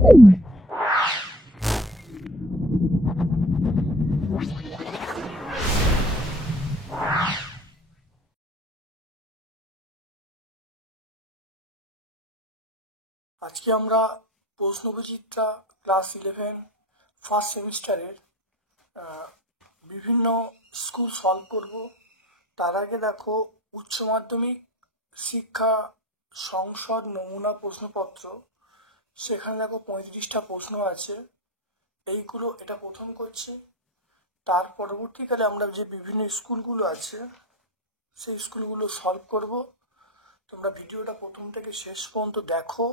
আজকে আমরা প্রশ্নবিচিত্রা class 11 first সেমিস্টারের বিভিন্ন স্কুল সলভ করব। তার আগে দেখো উচ্চ মাধ্যমিক শিক্ষা সংসদ নমুনা প্রশ্নপত্র, সেখানে দেখো 35টা প্রশ্ন আছে। এইগুলো এটা প্রথম করছে। তার পরবর্তীকালে আমরা যে বিভিন্ন স্কুলগুলো আছে সেই স্কুলগুলো সলভ করব। তোমরা ভিডিওটা প্রথম থেকে শেষ পর্যন্ত দেখো।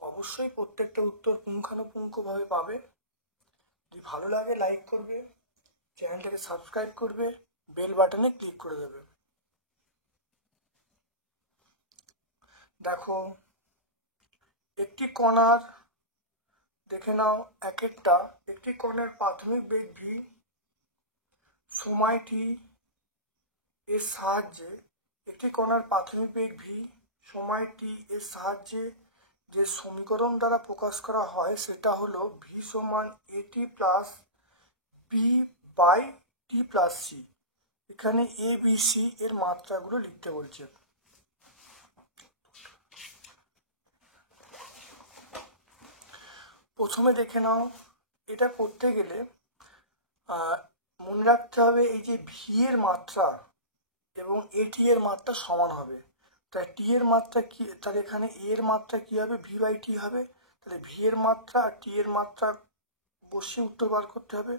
অবশ্যই প্রত্যেকটা উত্তর পুঙ্খানুপুঙ্খভাবে পাবে। যদি ভালো লাগে লাইক করবে, চ্যানেলটাকে সাবস্ক্রাইব করবে, বেল বাটনে ক্লিক করে দেবে। দেখো একটি কণার, দেখে নাও একটি কণার প্রাথমিক বেগ v, সময় t এর সাহায্যে একটি কণার প্রাথমিক বেগ v, সময় t এর সাহায্যে যে সমীকরণ দ্বারা প্রকাশ করা হয় সেটা হলো v সমান at plus b by t plus c। এখানে a b c এর মাত্রাগুলো লিখতে বলছে। প্রথমে দেখে নাও, এটা করতে গেলে মনে রাখতে হবে এই যে ভি এর মাত্রা এবং এটি এর মাত্রা সমান হবে। তাই টি এর মাত্রা কি, তাহলে এখানে এ এর মাত্রা কি হবে, ভি বাই টি হবে। তাহলে ভি এর মাত্রা আর টি এর মাত্রা বসিয়ে উত্তর বার করতে হবে।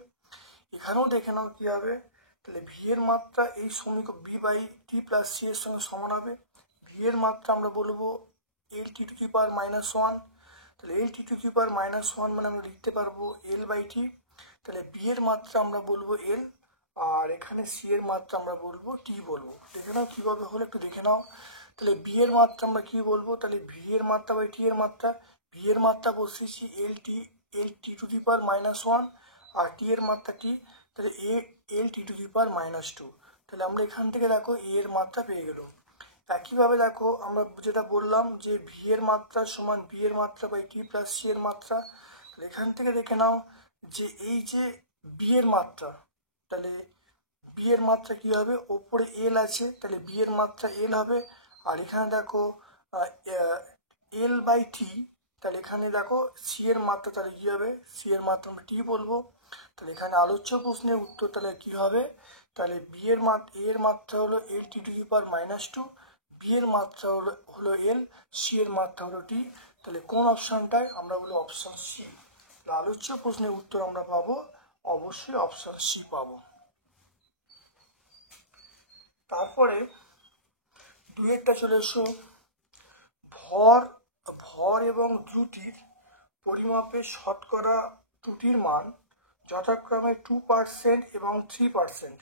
এখানেও দেখে নাও কি হবে, তাহলে ভি এর মাত্রা এই সমীকরণ B by T plus C এর সঙ্গে সমান হবে। ভি এর মাত্রা আমরা বলবো এল টি টু দি পাওয়ার -1। তাহলে এল টি টু দি পাওয়ার -1 মানে আমরা লিখতে পারবো এল বাই টি। তাহলে বি এর মাত্রা আমরা বলবো এল, আর এখানে সি এর মাত্রা আমরা বলবো টি বলবো। দেখে নাও কিভাবে হলো, একটু দেখে নাও। তাহলে বি এর মাত্রা আমরা কি বলবো, তাহলে ভি এর মাত্রা বাই টি এর মাত্রা। ভি এর মাত্রা বসিয়েছি এল টি টু দি পাওয়ার -1, আর টি এর মাত্রা টি, তাহলে এল টি টু দি পাওয়ার -2। তাহলে আমরা এখান থেকে দেখো এ এর মাত্রা পেয়ে গেল। একইভাবে দেখো আমরা যেটা বললাম যে ভি এর মাত্রা সমান বি এর মাত্রা বাই টি প্লাস সি এর মাত্রা। তাহলে এখান থেকে দেখে নাও যে এই যে বি এর মাত্রা, তাহলে বি এর মাত্রা কি হবে, ওপরে এল আছে তাহলে বি এর মাত্রা এল হবে। আর এখানে দেখো এল বাই টি, তাহলে এখানে দেখো সি এর মাত্রা, তাহলে কি হবে, সি এর মাত্রা আমরা টি বলবো। তাহলে এখানে আলোচ্য প্রশ্নের উত্তর তাহলে কি হবে, তাহলে বি এর মাত্রা হলো এল টি টু দি পাওয়ার -2, বি এর মাত্রা হলো এল, সি এর মাত্রা হলো টি। তাহলে কোন অপশনটায় আমরা বলি অপশন সি। আলোচ্য প্রশ্নের উত্তর আমরা পাবো অবশ্যই অপশন সি পাবো। তারপরে দুইটা চলে এসো, ভর এবং দ্রুতির পরিমাপে শতকরা ত্রুটির মান যথাক্রমে 2% এবং 3%।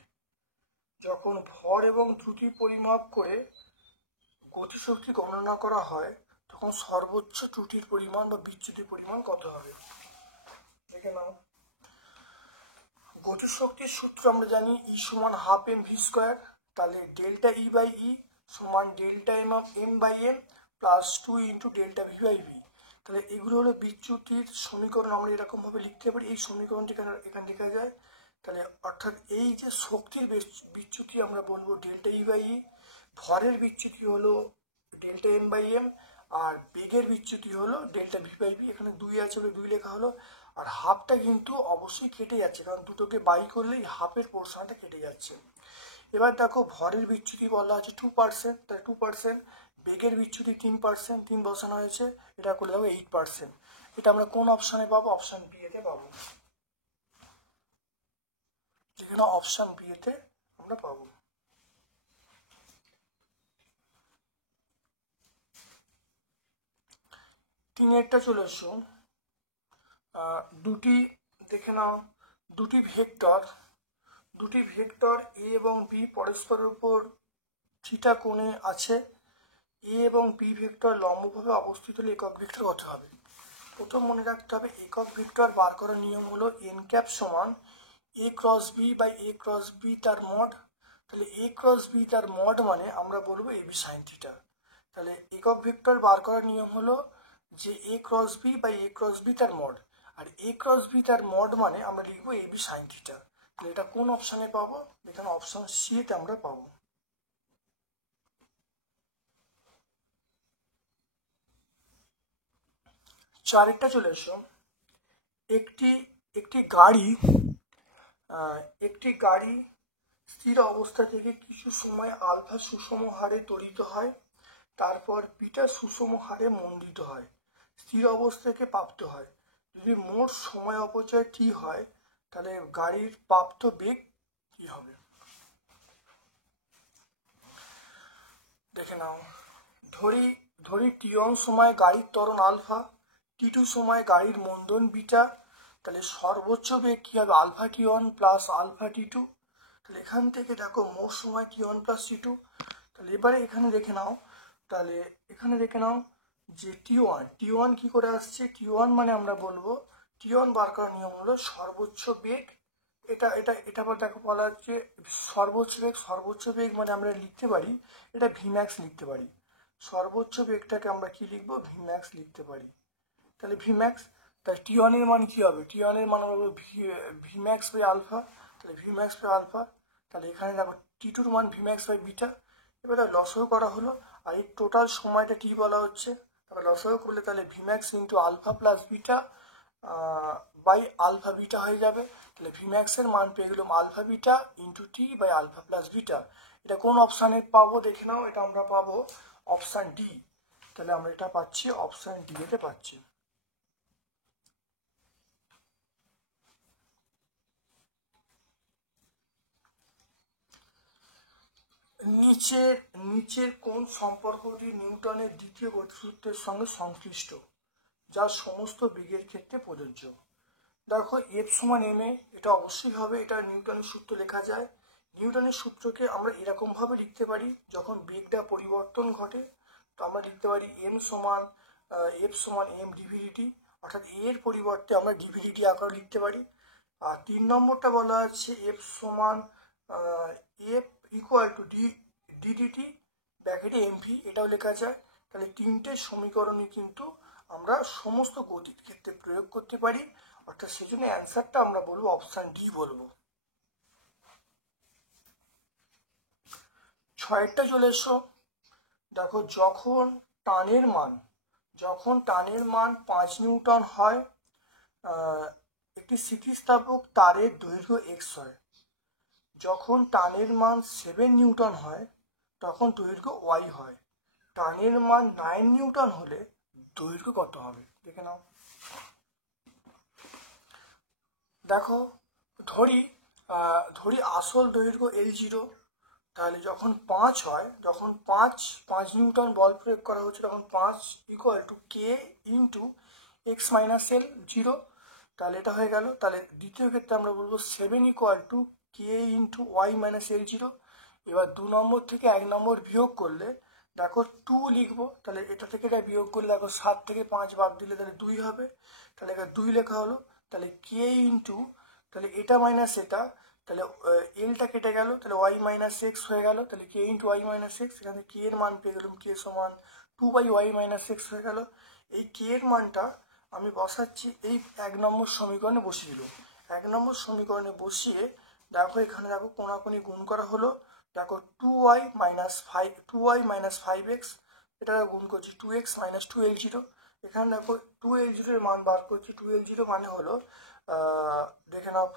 যখন ভর এবং দ্রুতি পরিমাপ করে গতিশক্তি গণনা করা হয় তখন সর্বোচ্চ ত্রুটির পরিমাণ বা বিচ্যুতির পরিমাণ কত হবে। দেখে নাও, গতিশক্তির সূত্র আমরা জানি ই সমান হাফ এম ভি স্কোয়ার। তাহলে ডেল্টা ই বাই ই সমান delta M by M plus 2 into delta V by V. তাহলে এগুলো হলো বিচ্যুতির সমীকরণ। আমরা এরকমভাবে লিখতে পারি, এই সমীকরণটি এখানে লেখা যায়। তাহলে অর্থাৎ এই যে শক্তির বিচ্যুতি আমরা বলবো ডেল্টা ই বাই ই, ভরের বিচ্যুতি হলো ডেল্টা এম বাই এম, আর বেগের বিচ্যুতি হলো ডেল্টা ভি বাই ভি। এখানে 2 আছে বলে 2 লেখা হলো। আর হাফটা কিন্তু অবশ্যই কেটে যাচ্ছে, কারণ দুটোকে বাই করলেই হাফের পোর্শনটা কেটে যাচ্ছে। এবার দেখো ভরের বিচ্যুতি বলা আছে 2%, তাহলে 2%, বেগের বিচ্যুতি 3%, 3 বসানো হয়েছে, এটা করে দেবো 8%। এটা আমরা কোন অপশনে পাবো, অপশন বি এতে পাবো। যেখানে অপশন বি এতে আমরা পাবো। তিনেরটা চলে এসো, দুটি দেখে নাও, দুটি ভেক্টর এ এবং বি পরস্পরের উপর থিটা কোণে আছে। এ এবং বি ভেক্টর লম্বভাবে অবস্থিত হলে একক ভেক্টর কত হবে। প্রথম মনে রাখতে হবে একক ভেক্টর বার করার নিয়ম হলো এন ক্যাপ সমান A cross B by A cross B তার মড। তাহলে এ ক্রস বি তার মড মানে আমরা বলবো এ বি সাইন থিটা। তাহলে একক ভেক্টর বার করার নিয়ম হলো যে A cross B by A cross B তার মড, আর এ ক্রস বি তার মড মানে আমরা লিখবো এ বি সাইন থিটা। তাহলে এটা কোন অপশানে পাবো? এখানে অপশান সি তে আমরা পাবো। চারেরটা চলে এসো। একটি একটি গাড়ি একটি গাড়ি স্থির অবস্থা থেকে কিছু সময় আলফা সুষম হারে ত্বরিত হয়, তারপর বিটা সুষম হারে মন্ডিত হয়, স্থির অবস্থাকে প্রাপ্ত হয়। যদি মোট সময় অপচয় টি হয়, তাহলে গাড়ির প্রাপ্ত বেগ কি হবে? দেখে নাও। ধরি ধরি টি1 সময় গাড়ির ত্বরণ আলফা, টি2 সময় গাড়ির মন্দন বিটা, তাহলে সর্বোচ্চ বেগ কি হবে? Alpha T one plus alpha T two. তাহলে এখান থেকে দেখো মোট সময় টি1 প্লাস টি2। তাহলে এবারে এখানে দেখে নাও, তাহলে এখানে দেখে নাও যে টি1 কি করে আসছে? টি1 মানে আমরা বলবো, টি1 বার করার নিয়ম হলো সর্বোচ্চ বেগ, এটা এটা এটা আবার দেখো বলা হচ্ছে সর্বোচ্চ বেগ মানে আমরা লিখতে পারি, এটা ভিম্যাক্স লিখতে পারি। সর্বোচ্চ বেগটাকে আমরা কি লিখবো? ভিম্যাক্স লিখতে পারি। তাহলে ভিম্যাক্স, তাহলে টি1 এর মান কি হবে? টি1 এর মান আমরা বলবো ভিম্যাক্স বাই আলফা। তাহলে ভিম্যাক্স বাই আলফা, তাহলে এখানে দেখো টি2 এর মান ভিম্যাক্স বাই বিটা। এবারে লসাগু করা হলো, আর এই টোটাল সময়টা টি বলা হচ্ছে, তাহলে লসাগু করলে তাহলে V max into alpha plus beta by alpha beta হয়ে যাবে। তাহলে ভিম্যাক্স এর মান পেয়ে গেলাম alpha beta into T by alpha plus beta. এটা কোন অপশানে পাবো দেখে নাও, এটা আমরা পাবো অপশান ডি। তাহলে আমরা এটা পাচ্ছি অপশান ডি এতে পাচ্ছি। নিচের নিচের কোন সম্পর্কটি নিউটনের দ্বিতীয় গতিসূত্রের সঙ্গে সংশ্লিষ্ট, যা সমস্ত বেগের ক্ষেত্রে প্রযোজ্য? দেখো এফ সমান এম এ, এটা অবশ্যই হবে, এটা নিউটনের সূত্র লেখা যায়। নিউটনের সূত্রকে আমরা এরকম ভাবে লিখতে পারি, যখন বেগটা পরিবর্তন ঘটে তো আমরা লিখতে পারি এম সমান এফ সমান এম ডিভিডিটি, অর্থাৎ এর পরিবর্তে আমরা ডিভিডিটি আকারে লিখতে পারি। আর 3 নম্বরটা বলা আছে এফ সমান এফ ইকুয়াল টু ডিডিটি ব্র্যাকেটে এমভি, এটাও লেখা যায়। তাহলে তিনটে সমীকরণই কিন্তু আমরা সমস্ত গতির ক্ষেত্রে প্রয়োগ করতে পারি, অর্থাৎ সেজন্য অ্যান্সারটা আমরা বলবো অপশান ডি বলবো। 6টা চলে এসো। দেখো যখন টানের মান 5 নিউটন হয়, একটি স্থিতিস্থাপক তারের দৈর্ঘ্য এক্স হয়। যখন টানের মান 7 নিউটন হয়, তখন দৈর্ঘ্য ওয়াই হয়। টানের মান 9 নিউটন হলে দৈর্ঘ্য কত হবে দেখে নাও। দেখো ধরি আসল দৈর্ঘ্য L0, তাহলে যখন 5 হয়, যখন 5 নিউটন বল প্রয়োগ করা হচ্ছে, তখন 5 equal to K into X minus L 0। তাহলে এটা হয়ে গেল। তাহলে দ্বিতীয় ক্ষেত্রে আমরা বলবো 7 equal to K into Y minus L 0। এবার 2 নম্বর থেকে 1 নম্বর বিয়োগ করলে দেখো 2 লিখবো, তাহলে এটা থেকে এটা বিয়োগ করলে দেখো 7 থেকে 5 বাদ দিলে তাহলে 2 হবে, তাহলে এখানে 2 লেখা হলো। তাহলে কে ইন্টু, তাহলে এটা মাইনাস এটা, তাহলে এলটা কেটে গেল, তাহলে ওয়াই মাইনাস এক্স হয়ে গেল। তাহলে কে ইন্টু ওয়াই মাইনাস এক্স, এখানে কে এর মান পেয়ে গেলাম কে সমান 2/y মাইনাস এক্স হয়ে গেল। এই কে এর মানটা আমি বসাচ্ছি এই 1 নম্বর সমীকরণে বসিয়ে দিল। 1 নম্বর সমীকরণে বসিয়ে দেখো এখানে দেখো কোনাকুনি গুণ করা হলো, দেখো 2y মাইনাস 5x, এটা গুণ করছি 2x মাইনাস 2l0। এখানে দেখো 2l0 এর মান বার করছি, 2l0 মানে হলো দেখে নাও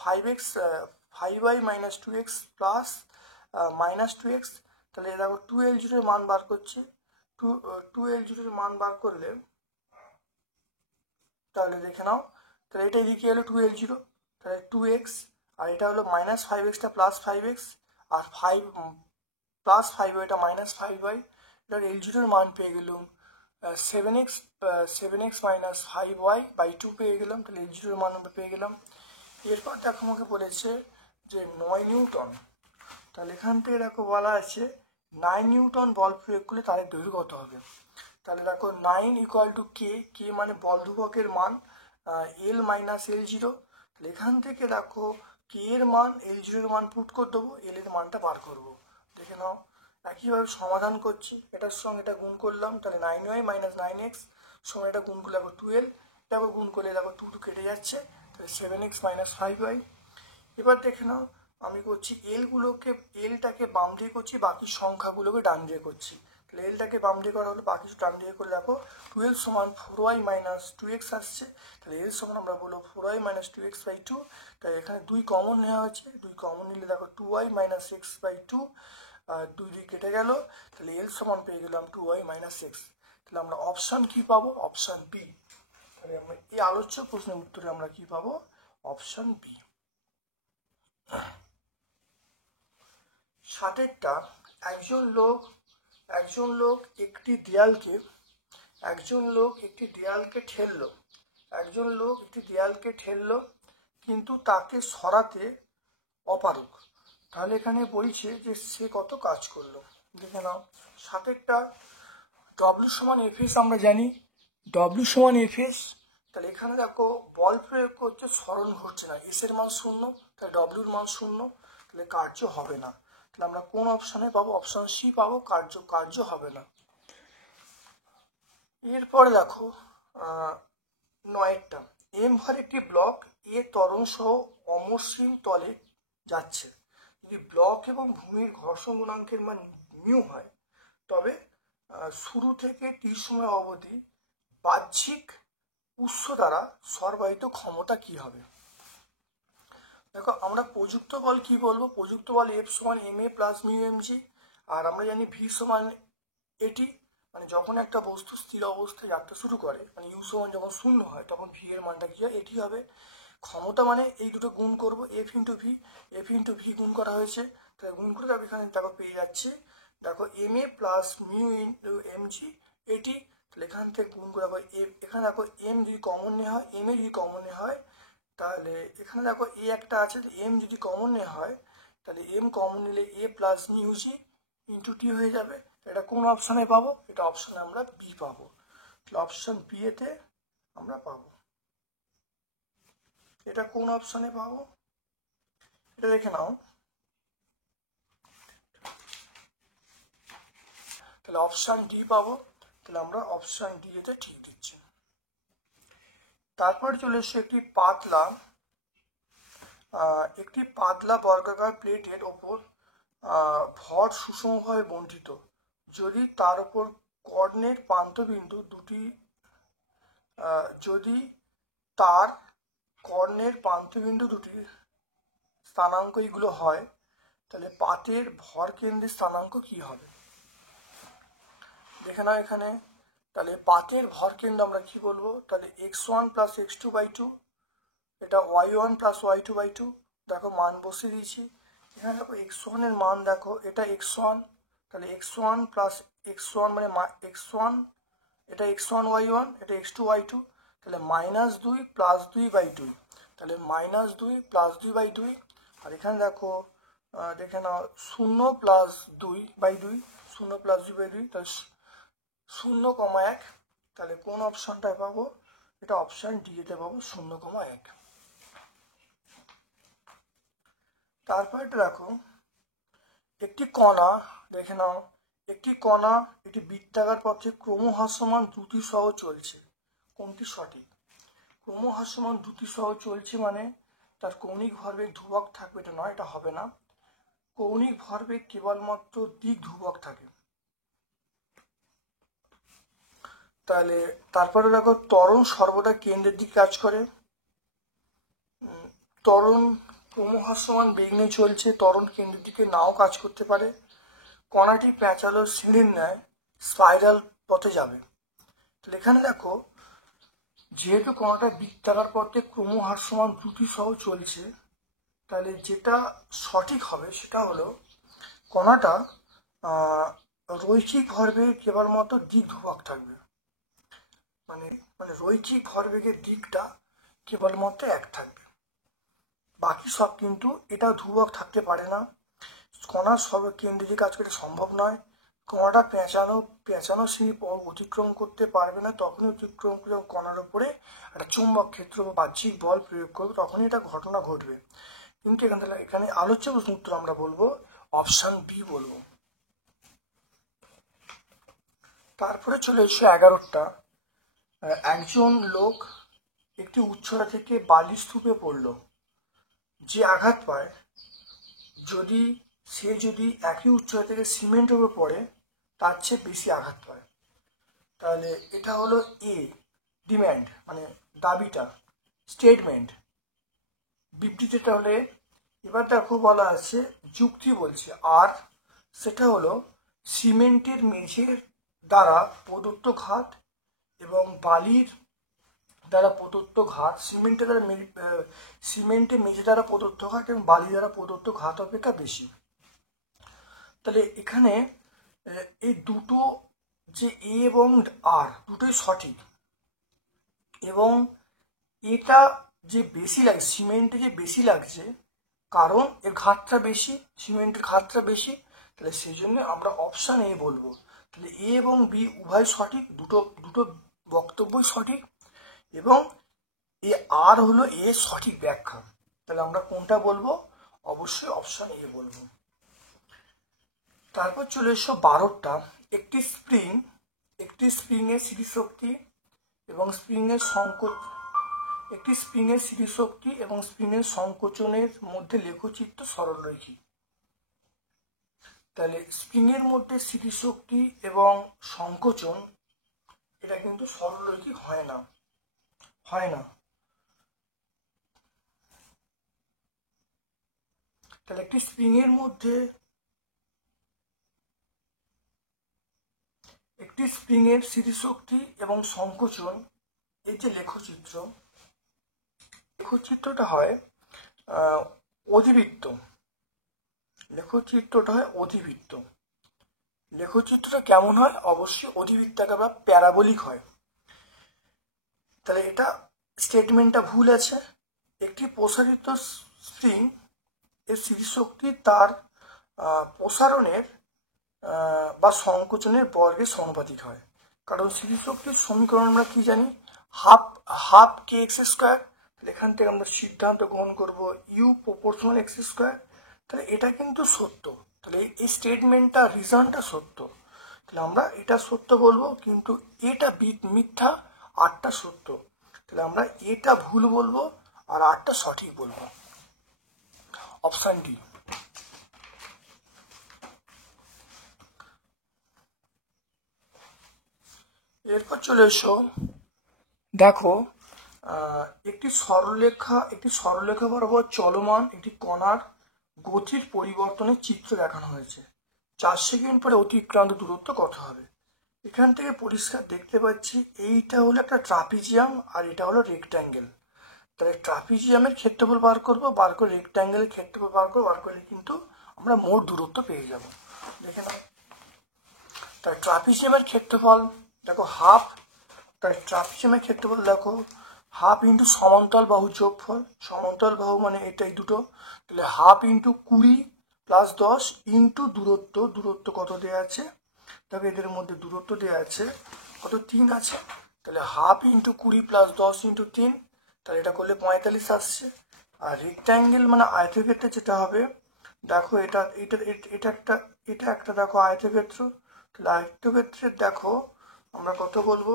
5y minus 2x plus minus 2x। তাহলে দেখো 2l0 এর মান বার করছি, 2l0 এর মান বার করলে তাহলে দেখে নাও, তাহলে এটা এদিকে এলো 2l0, তাহলে 2x, আর এটা হলো মাইনাস 5xটা প্লাস 5x, আর 5 প্লাস 5 এটা মাইনাস 5y। এটার l0 এর মান পেয়ে গেলাম 7x মাইনাস 5y বাই 2 পেয়ে গেলাম, তাহলে l0 এর মান আমরা পেয়ে গেলাম। এরপর দেখো আমাকে বলেছে যে 9 নিউটন, তাহলে এখান থেকে দেখো বলা আছে 9 নিউটন বল প্রয়োগ করলে তারের দৈর্ঘ্য কত হবে। তাহলে দেখো 9 ইকুয়াল টু কে মানে বল ধ্রুবকের মান, এল মাইনাস L0। তাহলে এখান থেকে দেখো কে এর মান L0 এর মান পুট করে দেবো, এল এর মানটা বার করবো। দেখে নাও একইভাবে সমাধান করছি, এটার সঙ্গে এটা গুণ করলাম, তাহলে 9y মাইনাস 9x সময় এটা গুণ করলে দেখো 12, দেখো গুণ করলে দেখো 2 কেটে যাচ্ছে, তাহলে 7x - 5y। এবার দেখে নাও আমি করছি এলটাকে বাম দিয়ে করছি, বাকি সংখ্যাগুলোকে ডান দিয়ে করছি। তাহলে এলটাকে বাম দিয়ে করা হলো, বাকি ডান দিয়ে করলে দেখো 12 সমান 4y - 2x আসছে। তাহলে এল সমান আমরা বলবো 4y - 2x/2। তাই এখানে 2 কমন নেওয়া হয়েছে, 2 কমন নিলে দেখো 2y - x/2, 2 দিয়ে কেটে গেল। তাহলে এল সমান পেয়ে গেলাম 2y - x। তাহলে আমরা অপশান কি পাবো? Option B. তাহলে আমরা এই আলোচ্য প্রশ্নের উত্তরে আমরা কি পাবো? Option B. সাতেরটা, একজন লোক একটি দেয়ালকে ঠেললো, কিন্তু তাকে সরাতে অপারগ। তাহলে এখানে বলছে যে সে কত কাজ করলো। দেখে নাও সাতেরটা, ডব্লিউ সমান এফএস আমরা জানি, ডব্লিউ সমান এফএস। তাহলে এখানে দেখো বল প্রয়োগ করছে, সরণ ঘটছে না, এস এর মান 0, তাহলে ডব্লিউর মান 0, তাহলে কার্য হবে না। তাহলে আমরা কোন অপশানে পাবো? অপশান সি পাবো, কার্য হবে না। এরপরে দেখো 9টা, এম ভর একটি ব্লক এ ত্বরণ সহ অমসৃণ তলে যাচ্ছে। যদি ব্লক এবং ভূমির ঘর্ষণ গুণাঙ্কের মান মিউ হয়, তবে শুরু থেকে টি সময় অবধি বাহ্যিক উৎস দ্বারা সরবরাহিত ক্ষমতা কি হবে? দেখো আমরা প্রযুক্ত বল কি বলবো? প্রযুক্ত বল এফ সমান M A plus mu M G. আর আমরা জানি ভি সমান এটি, মানে যখন একটা বস্তু স্থির অবস্থায় যাত্রা শুরু করে, মানে ইউ সমান যখন 0 হয়, তখন ভি এর মানটা কি হয়? এটি হবে। ক্ষমতা মানে এই দুটো গুণ করব, এফ ইন্টু ভি গুণ করা হয়েছে। তাহলে গুণ করে দেখো এখানে দেখো পেয়ে যাচ্ছি, দেখো M A plus mu into M G এটি। তাহলে এখান থেকে গুণ করে দেখো এখানে দেখো এম যদি কমন নেওয়া হয়, এম এ যদি কমন নেওয়া হয়, তাহলে এখানে দেখো এ একটা আছে, এম যদি কমন নেওয়া হয়, তাহলে এম কমন নিলে এ প্লাস মিউ জি ইন্টু টি হয়ে যাবে। এটা কোন অপশানে পাবো? এটা অপশানে আমরা বি পাবো। তাহলে অপশান বি এতে আমরা পাবো। এটা কোন অপশানে পাবো? এটা দেখে নাও। তাহলে অপশান ডি পাবো। তাহলে আমরা অপশান ডি এতে ঠিক দিচ্ছি। তারপর চলে এসছে একটি পাতলা বর্গাকার প্লেটের ওপর ভর সুষমভাবে বণ্টিত। যদি তার উপর কর্ণের প্রান্তবিন্দু দুটি স্থানাঙ্ক এগুলো হয়, তাহলে পাতের ভর কেন্দ্রের স্থানাঙ্ক কি হবে? দেখে নাও এখানে। তাহলে পাতের ভর কেন্দ্র আমরা কি বলবো? তাহলে x1 প্লাস x2/2, এটা y1 প্লাস y2/2। দেখো মান বসিয়ে দিয়েছি এখানে। দেখো x1 এর মান দেখো, এটা x1, তাহলে x1 প্লাস x1 মানে x1, এটা x1 y1, এটা x2 y2, তাহলে -2 প্লাস 2/2, তাহলে -2 প্লাস 2/2। আর এখানে দেখো দেখে নাও 0 প্লাস 2/2, 0 প্লাস 2/2, তাহলে 0,1। তাহলে কোন অপশনটায় পাবো? এটা অপশন ডি এতে পাবো, 0,1। তারপর এটা দেখো একটি কণা, দেখে নাও একটি বৃত্তাকার পথে ক্রমহ্রাসমান দ্রুতি সহ চলছে। কোনটি সঠিক? ক্রমহ্রাসমান দ্রুতি সহ চলছে মানে তার কৌণিক ভরবেগ ধ্রুবক থাকবে, এটা নয়, এটা হবে না। কৌণিক ভরবেগ কেবলমাত্র দিক ধ্রুবক থাকে। তাহলে তারপরে দেখো ত্বরণ সর্বদা কেন্দ্রের দিকে কাজ করে। ত্বরণ ক্রমহ্রাসমান বেগ নিয়ে চলছে, ত্বরণ কেন্দ্রের দিকে নাও কাজ করতে পারে। কণাটি প্যাঁচালো সিঁড়ির ন্যায় স্পাইরাল পথে যাবে। তাহলে এখানে দেখো যেহেতু কণাটা বৃত্তাকার পথে ক্রমহ্রাসমান দ্রুতি সহ চলছে, তাহলে যেটা সঠিক হবে সেটা হলো কণাটা রৈখিক ভরবেগ কেবলমাত্র দিক ধ্রুবক থাকবে, মানে রৈখিক ভরবেগের দিকটা কেবলমাত্র এক থাকবে, বাকি সব কিন্তু এটা ধ্রুবক থাকতে পারে না। কণার সর্বকেন্দ্রে যে কাজ করতে সম্ভব নয়। কণাটা পেঁচানো সিঁড়ি অতিক্রম করতে পারবে না, তখনই অতিক্রম করে কণার উপরে একটা চুম্বক ক্ষেত্র বা বাহ্যিক বল প্রয়োগ করবে, তখনই এটা ঘটনা ঘটবে। কিন্তু এখানে আলোচ্য প্রশ্ন উত্তর আমরা বলবো অপশন বি বলবো। তারপরে চলে এসে 11টা, একজন লোক একটি উচ্চতা থেকে বালির স্তূপে পড়ল। যে আঘাত পায়, যদি একই উচ্চতা থেকে সিমেন্টের উপর পড়ে তার চেয়ে বেশি আঘাত পায়। তাহলে এটা হলো এ, ডিম্যান্ড মানে দাবিটা, স্টেটমেন্ট। বিবৃতিটা হলে এবার দেখো বলা আছে যুক্তি বলছে, আর সেটা হলো সিমেন্টের মেঝের দ্বারা প্রদত্ত ঘাত এবং বালির দ্বারা প্রদত্ত ঘাত, সিমেন্টের মেঝে দ্বারা প্রদত্ত ঘাত এবং বালি দ্বারা প্রদত্ত ঘাত অপেক্ষা বেশি। তাহলে এখানে এই দুটো যে এ এবং আর দুটোই সঠিক, এবং এটা যে বেশি লাগছে, সিমেন্টে যে বেশি লাগছে কারণ এর ঘাতটা বেশি, সিমেন্টের ঘাতটা বেশি, তাহলে সেই জন্য আমরা অপশান এ বলবো। তাহলে এ এবং বি উভয় সঠিক, দুটো বক্তব্যই সঠিক, এবং এ আর হলো এ সঠিক ব্যাখ্যা। তাহলে আমরা কোনটা বলবো? অবশ্যই অপশান এ বলবো। তারপর চলে এসো 12টা। একটি স্প্রিংয়ের স্থিতিশক্তি এবং স্প্রিংয়ের সংকোচনের মধ্যে লেখচিত্র সরলরৈখিক। তাহলে স্প্রিংয়ের মধ্যে স্থিতিশক্তি এবং সংকোচন এটা কিন্তু সরলরৈখিক হয় না। তাহলে একটি স্প্রিংয়ের মধ্যে স্প্রিংয়ের স্থিতিশক্তি এবং সংকোচন, এই যে লেখচিত্রটা হয় অধিবৃত্ত। লেখচিত্রটা কেমন হয়? অবশ্যই অধিবৃত্তাকার বা প্যারাবোলিক হয়। তাহলে এটা স্টেটমেন্টটা ভুল আছে। একটি প্রসারিত স্প্রিং এর স্থিতিশক্তি তার প্রসারণের বা সংকোচনের বর্গের সমানুপাতিক হয়। কারণ স্থিতিশক্তির সমীকরণ আমরা কি জানি? হাফ কে এক্স স্কোয়ার। তাহলে এখান থেকে আমরা সিদ্ধান্ত গ্রহণ করব ইউ প্রপোর্শনাল এক্স স্কোয়ার। তাহলে এটা কিন্তু সত্য। তাহলে এই স্টেটমেন্টটা, রিজনটা সত্য। তাহলে আমরা এটা সত্য বলবো, কিন্তু এটা মিথ্যা, আরটা সত্য। তাহলে আমরা এটা ভুল বলবো আর আরটা সঠিক বলবো। Option D. এরপর চলে এসো, দেখো একটি সরলরেখা বরাবর চলমান একটি কণার গতির পরিবর্তনের চিত্র দেখানো হয়েছে। 4 সেকেন্ড পরে অতিক্রান্ত দূরত্ব কত হবে? এখান থেকে পরিষ্কার দেখতে পাচ্ছি এইটা হলো একটা ট্রাপিজিয়াম আর এটা হলো রেক্ট্যাঙ্গেল। তাহলে ট্রাপিজিয়ামের ক্ষেত্রফল বার করে রেক্ট্যাঙ্গেলের ক্ষেত্রফল বার করলে কিন্তু আমরা মোট দূরত্ব পেয়ে যাব। দেখে নাও। তাই ট্রাপিজিয়ামের ক্ষেত্রফল দেখো হাফ। তাই ট্রাপিজিয়ামের ক্ষেত্রফল দেখো হাফ ইন্টু সমান্তরাল বাহু যোগফল। সমান্তরাল বাহু মানে এটাই দুটো। তাহলে হাফ ইন্টু 20 প্লাস 10 ইন্টু দূরত্ব কত দেওয়া আছে? তবে এদের মধ্যে দূরত্ব দেওয়া আছে কত? 3 আছে। তাহলে হাফ ইন্টু 20 প্লাস 10 ইন্টু 3, তাহলে এটা করলে 45 আসছে। আর রেক্ট্যাঙ্গেল মানে আয়তক্ষেত্রে যেটা হবে, দেখো এটা একটা দেখো আয়তক্ষেত্র। তাহলে আয়তক্ষেত্রের দেখো আমরা কত বলবো?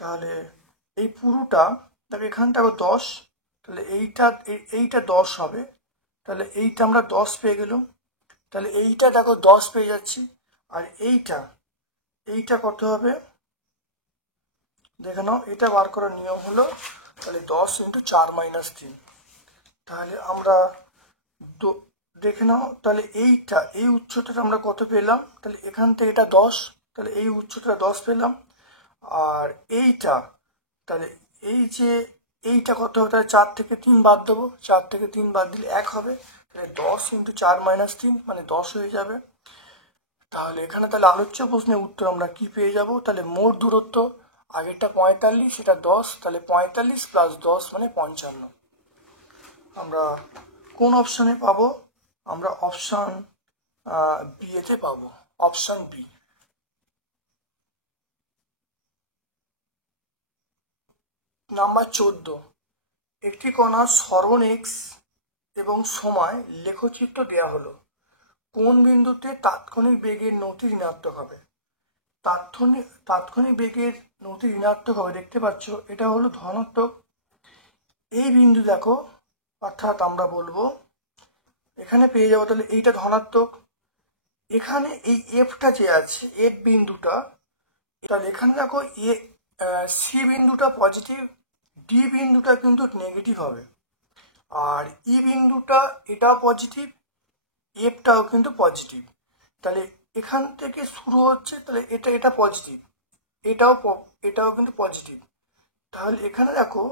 তাহলে এই পুরোটা দেখো এখানটা 10, তাহলে এইটা 10 হবে। তাহলে এইটা আমরা 10 পেয়ে গেলাম। তাহলে এইটা দেখো 10 পেয়ে যাচ্ছি। আর এইটা কত হবে? দেখে নাও, এটা বার করার নিয়ম হলো তাহলে 10 ইন্টু 4 মাইনাস 3। তাহলে আমরা দেখে নাও, তাহলে এই উচ্চতাটা আমরা কত পেলাম? তাহলে এখান থেকে এটা 10, তাহলে এই উচ্চতা 10 পেলাম। আর তাহলে এইটা কত হবে? তাহলে 4 থেকে 3 বাদ দেবো। 4 থেকে 3 বাদ দিলে 1 হবে। তাহলে 10 ইন্টু 4 মাইনাস 3 মানে 10 হয়ে যাবে। তাহলে এখানে তাহলে আলোচ্য প্রশ্নের উত্তর আমরা কি পেয়ে যাব? তাহলে মোট দূরত্ব, আগেরটা 45, এটা 10, তাহলে 45 প্লাস 10 মানে 55। আমরা কোন অপশানে পাবো? আমরা অপশান বি এতে পাবো, অপশান বি। নাম্বার 14। একটি কণার সরণ এক্স এবং সময় লেখচিত্র দেওয়া হলো। কোন বিন্দুতে তাৎক্ষণিক বেগের নতি ঋণাত্মক হবে? তাৎক্ষণিক বেগের অতি ঋণাত্মক হবে, দেখতে পাচ্ছ এটা হলো ধনাত্মক। এই বিন্দু দেখো, অর্থাৎ আমরা বলবো এখানে পেয়ে যাবো, তাহলে এইটা ধনাত্মক। এখানে এই এফটা যে আছে, এফ বিন্দুটা, তাহলে এখানে দেখো সি বিন্দুটা পজিটিভ, ডি বিন্দুটা কিন্তু নেগেটিভ হবে, আর ই বিন্দুটা এটাও পজিটিভ, এফটাও কিন্তু পজিটিভ। তাহলে এখান থেকে শুরু হচ্ছে, তাহলে এটা পজিটিভ, এটাও কিন্তু পজিটিভ। তাহলে এখানে দেখো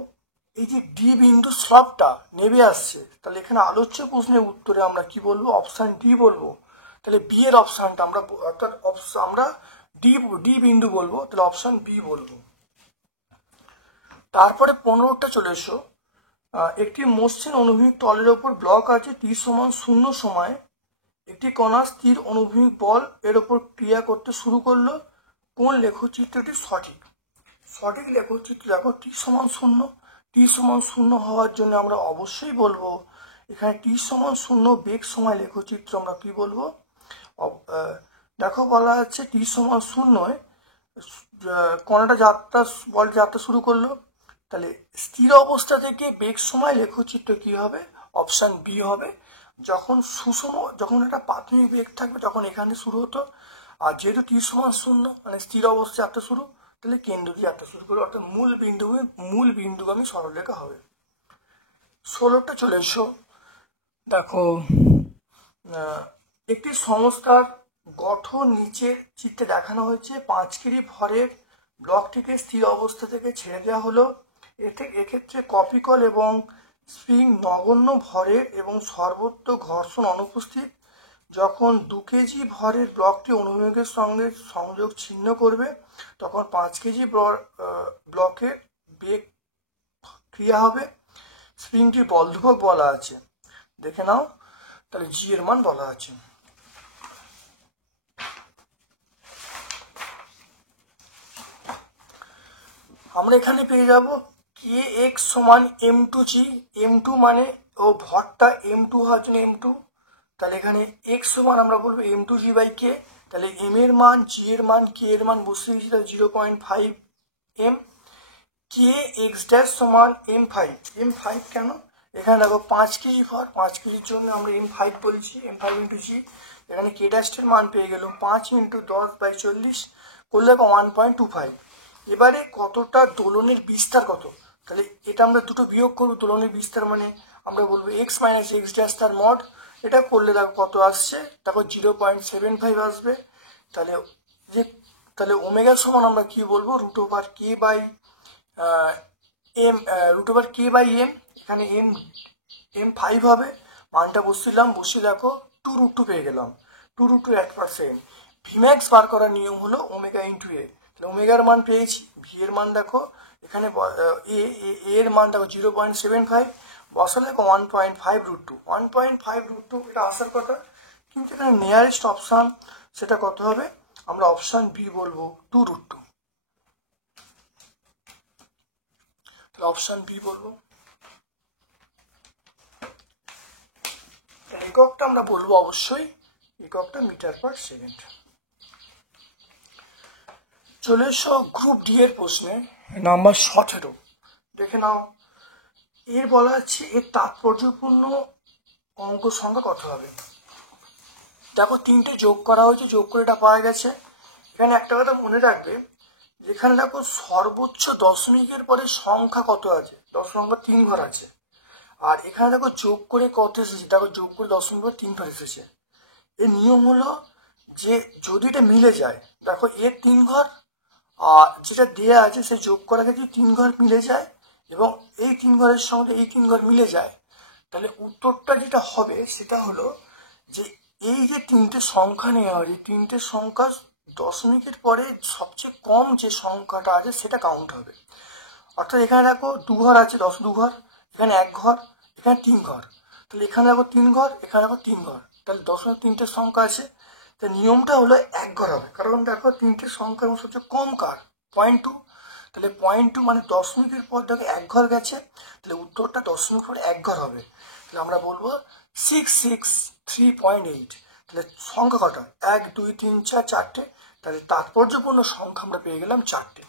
এই যে ডি বিন্দু সবটা নেমে আসছে, তাহলে এখানে আলোচ্য প্রশ্নের উত্তরে আমরা কি বলবো, অপশান ডি বলবো। তাহলে বি এর অপশানটা আমরা, অর্থাৎ আমরা ডি বিন্দু বলবো, তাহলে অপশান বি বলবো। তারপরে 15টা চলে এসো। একটি মসৃণ অনুভূমিক তলের ওপর ব্লক আছে, টি সমান 0 সময়ে একটি কণা স্থির অনুভূমিক বল এর ওপর ক্রিয়া করতে শুরু করলো, কোন লেখচিত্রটি সঠিক? সঠিক লেখচিত্র দেখো, টি সমান 0। টি সমান 0 হওয়ার জন্য আমরা অবশ্যই বলবো এখানে টি সমান 0 বেগ সময় লেখচিত্র আমরা কি বলবো, দেখো বলা আছে টি সমান 0 কণাটা বল যাত্রা শুরু করলো, তাহলে স্থির অবস্থা থেকে বেগ সময় লেখচিত্র কি হবে, অপশান বি হবে। যখন একটা প্রাথমিক বেগ থাকবে তখন এখানে শুরু হতো, আর যেহেতু টি সমান 0 মানে স্থির অবস্থা যাত্রা শুরু, তাহলে কেন্দ্র দিয়ে যাত্রা শুরু করবে, অর্থাৎ মূল বিন্দুগামী সরলরেখা হবে। 16টা চলে এসো। দেখো একটি সংস্থার গঠন নিচের চিত্রে দেখানো হয়েছে, 5 কেজি ভরের ব্লকটিকে স্থির অবস্থা থেকে ছেড়ে দেওয়া হলো। এক্ষেত্রে কপিকল এবং স্প্রিং নগণ্য ভরের এবং সর্বত্র ঘর্ষণ অনুপস্থিত। যখন 2 কেজি ভরের ব্লকটি অনুভূমিকের সঙ্গে সংযোগ ছিন্ন করবে, তখন 5 কেজি ব্লকের বেগ ক্রিয়া হবে। স্প্রিংটির বলধ্রুবক বলা আছে, দেখে নাও, তাহলে জি এর মান বলা আছে। আমরা এখানে পেয়ে যাব কে এক্স সমান m2g, m2 মানে ও ভরটা m2 হওয়ার জন্য m2, তাহলে এখানে এক্স সমান আমরা বলবো m2g বাই কে, তাহলে m এর মান, g এর মান, k এর মান বসিয়ে দিয়েছি, তাহলে 0.5 m। কে এক্স ড্যাশ সমান m5 কেন, এখানে দেখো 5 কেজি ভর, 5 কেজির জন্য আমরা m5 বলছি, m5 ইন্টু জি। এখানে কে ড্যাশের মান পেয়ে গেল 5 ইন্টু 10/40 করলে 1.25। এবারে কতটা দোলনের বিস্তার কত, তাহলে এটা আমরা দুটো বিয়োগ করবো, দোলনের বিস্তার মানে আমরা বলবো x মাইনাস এক্স ড্যাশ তার মড, এটা করলে দেখো কত আসছে, দেখো 0.75 আসবে। তাহলে ওমেগা সমান আমরা কি বলবো, √k বাই এম, √k/m, এখানে m5 হবে, মানটা বসছিলাম, বসিয়ে দেখো 2√2 পেয়ে গেলাম, 2√2 1%। ভিম্যাক্স বার করার নিয়ম হলো ওমেগা ইন্টু এ, তাহলে ওমেগার মান পেয়েছি, ভি এর মান দেখো এখানে এর মান দেখো 0.75, বসালে দেখো 1.5√2, 1.5√2 এটা আসার কথা, কিন্তু এখানে নিয়ারেস্ট অপশান সেটা কত হবে, আমরা অপশান বি বলবো 2√2, অপশন বি বলবো। এককটা আমরা বলবো অবশ্যই, এককটা মিটার পার সেকেন্ড। চলে এসো গ্রুপ ডি এর প্রশ্নে, নাম্বার 17 দেখে নাও। এর বলা আছে এর তাৎপর্যপূর্ণ অঙ্ক সংখ্যা কত হবে। দেখো 3টে যোগ করা হয়েছে, যোগ করে এটা পাওয়া গেছে। এখানে একটা কথা মনে রাখবে, যেখানে দেখো সর্বোচ্চ দশমিকের পরে সংখ্যা কত আছে, সংখ্যা 3 ঘর আছে, আর এখানে দেখো যোগ করে কত এসেছে, দেখো যোগ করে দশমিক পরে 3 ঘর এসেছে। এর নিয়ম হলো যে যদি এটা মিলে যায়, দেখো এর 3 ঘর আর যেটা দেয়া আছে সে যোগ করা যদি 3 ঘর মিলে যায় এবং এই 3 ঘরের সঙ্গে এই 3 ঘর মিলে যায়, তাহলে উত্তরটা যেটা হবে সেটা হলো যে এই যে 3টে সংখ্যা নেওয়া হয়, এই 3টে সংখ্যা দশমিকের পরে সবচেয়ে কম যে সংখ্যাটা আছে সেটা কাউন্ট হবে। অর্থাৎ এখানে দেখো 2 ঘর আছে, 2 ঘর, এখানে 1 ঘর, এখানে 3 ঘর, তাহলে এখানে দেখো 3 ঘর, এখানে দেখো 3 ঘর, তাহলে দশমিক 3টে সংখ্যা আছে, তো নিয়মটা হলো 1 ঘর হবে, কারণ দেখো 3টে সংখ্যার মধ্যে সবচেয়ে কম কার 0.2, তাহলে 0.2 মানে দশমিকের পর দেখো 1 ঘর গেছে, তাহলে উত্তরটা দশমিক পর 1 ঘর হবে, তাহলে আমরা বলবো 663.8। তাহলে সংখ্যা কটা, 1 2 3 4 4টে, তাহলে তাৎপর্যপূর্ণ সংখ্যা আমরা পেয়ে গেলাম 4টে।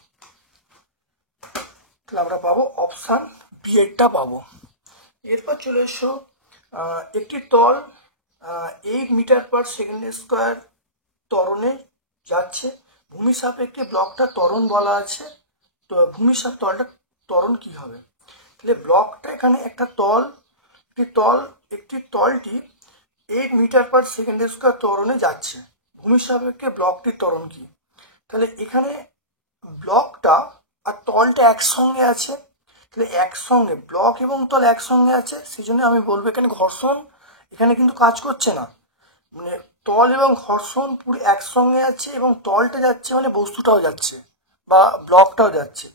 তাহলে আমরা পাবো অপশান বি এরটা পাবো। এরপর চলে এসো, একটি তল 8 মিটার পার সেকেন্ড স্কোয়ার ত্বরণে যাচ্ছে, ভূমি সাপেক্ষে ব্লকটা ত্বরণ বলা আছে, তো ভূমি সাপ তলটা ত্বরণ কি হবে? তাহলে ব্লকটা এখানে একটা তল, একটি তলটি 8 মিটার পার সেকেন্ড স্কোয়ার ত্বরণে যাচ্ছে, ভূমি সাপেক্ষে ব্লকটির ত্বরণ কি? তাহলে এখানে ব্লকটা আর তলটা একসঙ্গে আছে, তাহলে একসঙ্গে ব্লক এবং তল একসঙ্গে আছে, সেই জন্য আমি বলবো এখানে ঘর্ষণ এখানে কিন্তু কাজ করছে না, মানে তল এবং ঘর্ষণ পুরো একসঙ্গে আছে এবং তলটা যাচ্ছে মানে বস্তুটাও যাচ্ছে বা ব্লকটাও যাচ্ছে,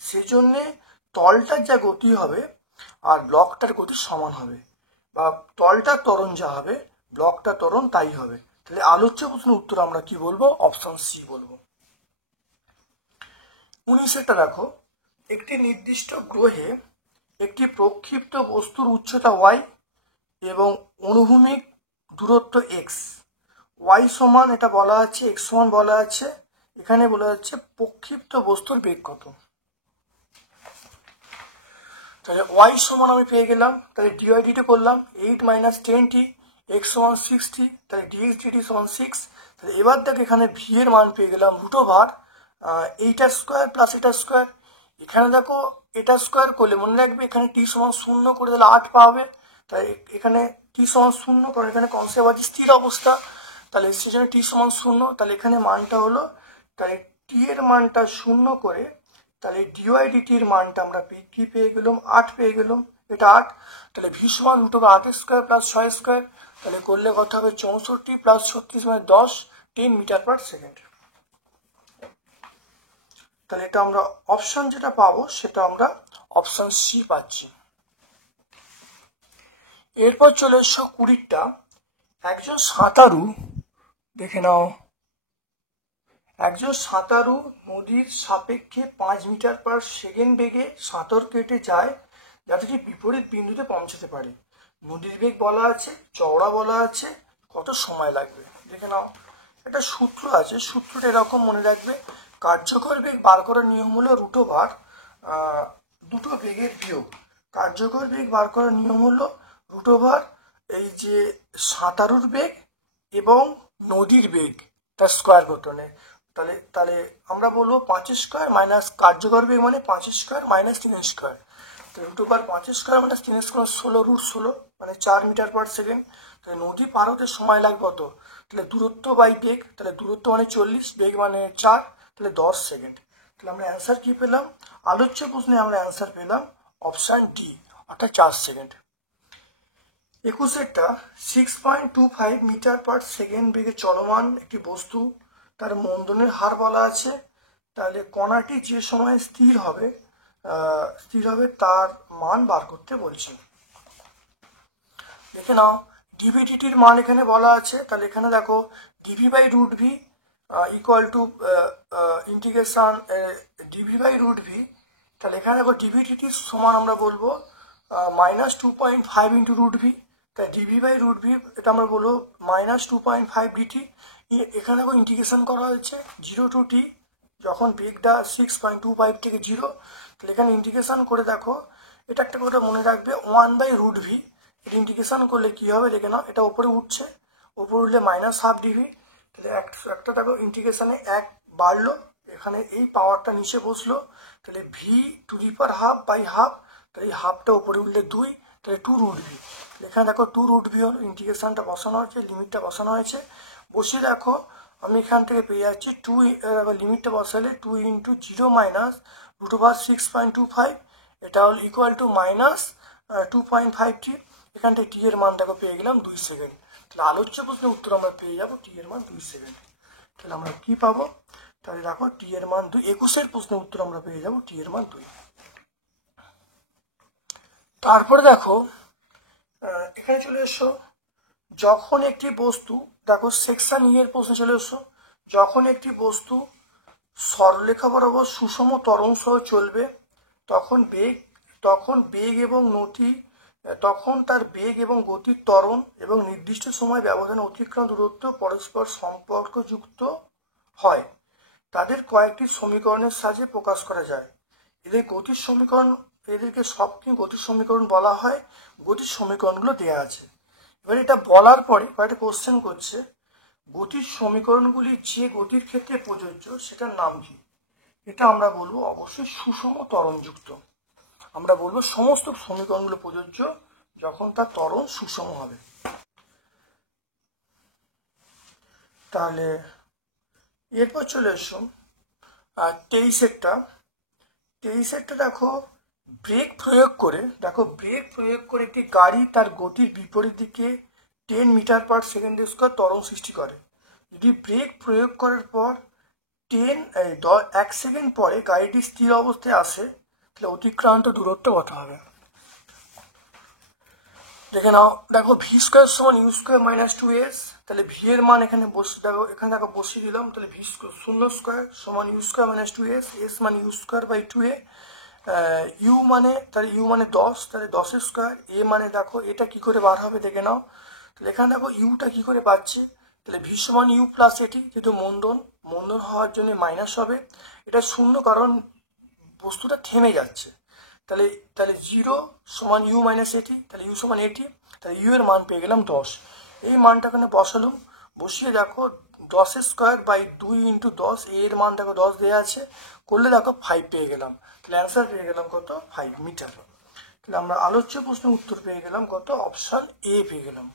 সেই জন্যে তলটার যা গতি হবে আর ব্লকটার গতি সমান হবে, বা তলটার ত্বরণ যা হবে ব্লকটার ত্বরণ তাই হবে। তাহলে আলোচ্য প্রশ্নের উত্তর আমরা কি বলবো? অপশন সি বলবো। 19টা দেখো, একটি নির্দিষ্ট গ্রহে একটি প্রক্ষিপ্ত বস্তুর উচ্চতা y এবং অনুভূমিক দূরত্ব x, y সমান এটা বলা আছে, x সমান বলা আছে, এখানে বলা যাচ্ছে প্রক্ষিপ্ত বস্তুর বেগ কত। তাহলে y সমান আমি পেয়ে গেলাম, তাহলে dy/dt করলাম 8 - 10t, x সমান 60, তাহলে dx/dt সমান 6। তাহলে এবার দেখ এখানে v এর মান পেয়ে গেলাম √, এইটা স্কোয়ার প্লাস এটা স্কোয়ার, এখানে দেখো এটা স্কোয়ার করলে মনে রাখবে এখানে t সমান 0 করে দিলে 8 পাবে, তাই এখানে t সমান 0, কারণ এখানে কনসেপ্ট আছে স্থির অবস্থা, তাহলে সেজন্য t সমান 0, তাহলে এখানে মানটা হলো, তাহলে t এর মানটা 0 করে, তাহলে dy/dt এর মানটা আমরা কি পেয়ে গেলাম? 8 পেয়ে গেলাম, এটা 8, তাহলে v সমান √8 স্কোয়ার প্লাস 6 স্কোয়ার, তাহলে করলে কত হবে? 64 প্লাস 36 মানে 10 মিটার পার সেকেন্ড। তাহলে এটা আমরা অপশন যেটা পাবো সেটা আমরা অপশন সি পাচ্ছি। এরপর চলে এসো 20টা, একজন সাঁতারু, দেখে নাও, একজন সাঁতারু নদীর সাপেক্ষে 5 মিটার পার সেকেন্ড বেগে সাঁতার কেটে যায় যাতে সে বিপরীত বিন্দুতে পৌঁছাতে পারে, নদীর বেগ বলা আছে, চওড়া বলা আছে, কত সময় লাগবে? দেখে নাও, একটা সূত্র আছে, সূত্রটা এরকম মনে রাখবে, কার্যকর বেগ বার করার নিয়ম হলো √, দুটো বেগের বিয়োগ, কার্যকর বেগ বার করার নিয়ম হলো √, এই যে সাঁতারুর বেগ এবং নদীর বেগ তার স্কোয়ার করতে নেই, তাহলে তাহলে আমরা বলবো 5 স্কোয়ার মাইনাস কার্যকর বেগ মানে 5 স্কোয়ার মাইনাস 3 স্কোয়ার, তো √, 5 স্কোয়ার মাইনাস 3 স্কোয়ার 16 মানে 4 মিটার পার সেকেন্ড। তাহলে নদী পার হতে সময় লাগবে কত? তাহলে দূরত্ব বাই বেগ, তাহলে দূরত্ব মানে 40, বেগ মানে 4, তাহলে 10 সেকেন্ড। তাহলে আমরা অ্যান্সার কি পেলাম? আলোচ্য প্রশ্নে আমরা অ্যান্সার পেলাম অপশান ডি, অর্থাৎ 4 সেকেন্ড। 21টা, 6.25 মিটার পার সেকেন্ড বেগে চলমান একটি বস্তু, তার মন্দনের হার বলা আছে, তাহলে কণাটি যে সময় স্থির হবে তার মান বার করতে বলছে। দেখে নাও, ডিভিডিটির মান এখানে বলা আছে, তাহলে এখানে দেখো dv/√v equal to integration dv/√v, তাহলে এখানে দেখো ডিভিডিটির সমান আমরা বলবো -2.5 × √v, তাই dv/√v এটা আমরা বলবো -2.5 dt। এখানে দেখো ইন্টিগ্রেশন করা হয়েছে 0 to t, যখন বেগটা 6.25 থেকে 0, তাহলে এখানে ইন্টিগ্রেশন করে দেখো, এটা একটা কথা মনে রাখবে 1/√v, এটা ইন্টিগ্রেশন করলে কি হবে দেখে নাও, এটা উপরে উঠছে, উপরে উঠলে -1/2 dv, তাহলে একটা দেখো ইন্টিগ্রেশনে 1 বাড়লো, এখানে এই পাওয়ারটা নিচে বসলো, তাহলে v²½ তাহলে এই হাফটা উপরে উঠলে 2, তাহলে 2√v, এখানে দেখো 2√v হলো, ইন্টিগ্রেশনটা বসানো হয়েছে, লিমিটটা বসানো হয়েছে, বসে দেখো আমি এখান থেকে পেয়ে যাচ্ছি 2, লিমিটটা বসালে 2 × 0 -√6.25, এটা হল ইকুয়াল টু -2.5t, এখান থেকে টি এর মানটাকে পেয়ে গেলাম 2 সেকেন্ড। তাহলে আলোচ্য প্রশ্নের উত্তর আমরা পেয়ে যাবো টি এর মান 2 সেকেন্ড। তাহলে আমরা কি পাবো? তাহলে দেখো টি এর মান 2, 21 প্রশ্নের উত্তর আমরা পেয়ে যাবো টি এর মান 2। তারপরে দেখো এখানে চলে এসো, যখন একটি বস্তু, দেখো সেকশন ই এর প্রশ্নে চলে এসো, যখন একটি বস্তু সরলরেখা বরাবর সুষম ত্বরণ সহ চলবে তখন তার বেগ এবং গতির ত্বরণ এবং নির্দিষ্ট সময় ব্যবধানে অতিক্রান্ত দূরত্ব পরস্পর সম্পর্কযুক্ত হয়, তাদের কয়েকটি সমীকরণের সাহায্যে প্রকাশ করা যায়। এদের গতির সমীকরণ, এদেরকে সবকে গতির সমীকরণ বলা হয়। গতির সমীকরণগুলো দেওয়া আছে। এবার এটা বলার পরে একটা কোশ্চেন করছে, গতির সমীকরণগুলি যে গতির ক্ষেত্রে প্রযোজ্য সেটার নাম কি? এটা আমরা বলবো অবশ্যই সুষম ত্বরণযুক্ত। আমরা বলবো সমস্ত সমীকরণগুলো প্রযোজ্য যখন তার ত্বরণ সুষম হবে। তাহলে এরপর চলে এসো 23-এরটা। দেখো, ব্রেক প্রয়োগ করে একটি গাড়ি তার গতির বিপরীত দিকে 10 মিটার পার সেকেন্ড স্কোয়ার ত্বরণ সৃষ্টি করে। যদি ব্রেক প্রয়োগ করার পর 1 সেকেন্ড পরে গাড়িটি স্থির অবস্থায় আসে, তাহলে অতিক্রান্ত দূরত্ব কত হবে? দেখে নাও। দেখো, ভি স্কোয়ার সমান ইউ স্কোয়ার মাইনাস 2s। তাহলে ভি এর মান এখানে বসিয়ে দিলাম। তাহলে ভি শূন্য স্কোয়ার সমান U square minus 2s, S মানে U square by 2a। U মানে 10, তাহলে 10 স্কোয়ার। এ মানে দেখো এটা কি করে বার হবে দেখে নাও। তাহলে এখানে দেখো ইউটা কি করে পাচ্ছে, তাহলে ভি সমান ইউ প্লাস এটি, যেহেতু মন্দন হওয়ার জন্য মাইনাস হবে। এটা শূন্য কারণ বস্তুটা থেমে যাচ্ছে। তাহলে 0 সমান ইউ মাইনাস এটি, তাহলে ইউ সমান এটি। তাহলে ইউ এর মান পেয়ে গেলাম 10। এই মানটা এখানে বসালাম। বসিয়ে দেখো 10 স্কোয়ার বাই 2 ইন্টু 10, এর মান দেখো 10 দেওয়া আছে, করলে দেখো 5 পেয়ে গেলাম। তাহলে অ্যান্সার পেয়ে গেলাম কত? 5 মিটার। তাহলে আমরা আলোচ্য প্রশ্নের উত্তর পেয়ে গেলাম কত? অপশন এ পেয়ে গেলাম।